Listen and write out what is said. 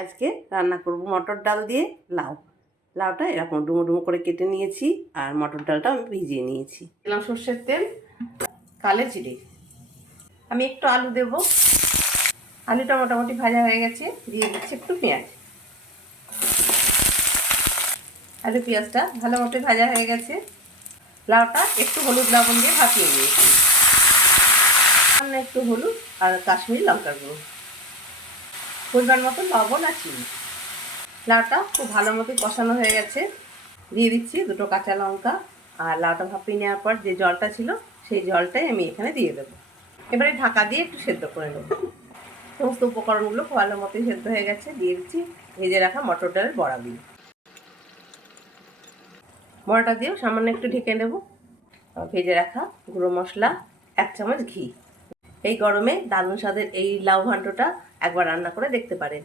আজকে রান্না করব মটর ডাল দিয়ে লাউ। লাউটা এরকম ডুমো ডুমো করে কেটে নিয়েছি আর মটর ডালটা আমি ভিজিয়ে নিয়েছি। দিলাম সর্ষের তেল, কালো জিরে, আমি একটু আলু দেব। আলুটা মোটামুটি ভাজা হয়ে গেছে, দিয়ে দিচ্ছি একটু পেঁয়াজ। আলু পেঁয়াজটা ভালো মতো ভাজা হয়ে গেছে। লাউটা একটু হলুদ লবণ দিয়ে ভাপিয়ে নিয়েছি, সামান্য একটু হলুদ আর কাশ্মীরি লঙ্কার গুঁড়ো, পরিমাণ মতো লবণ আর চিনি। লাউটা খুব ভালো মতো কষানো হয়ে গেছে, দিয়ে দিচ্ছি দুটো কাঁচা লঙ্কা আর লাউটা ভাপিয়ে নেওয়ার পর যে জলটা ছিল সেই জলটাই আমি এখানে দিয়ে দেবো। এবারে ঢাকা দিয়ে একটু সেদ্ধ করে নেব। সমস্ত উপকরণগুলো ভালো মতোই সেদ্ধ হয়ে গেছে, দিয়ে দিচ্ছি ভেজে রাখা মটর ডালের বড়াগুলো। বড়াটা দিয়েও সামান্য একটু ঢেকে নেব। ভেজে রাখা গুঁড়ো মশলা, 1 চামচ ঘি। এই গরমে দারুণ স্বাদের এই লাউ ঘন্টটা একবার রান্না করে দেখতে পারেন।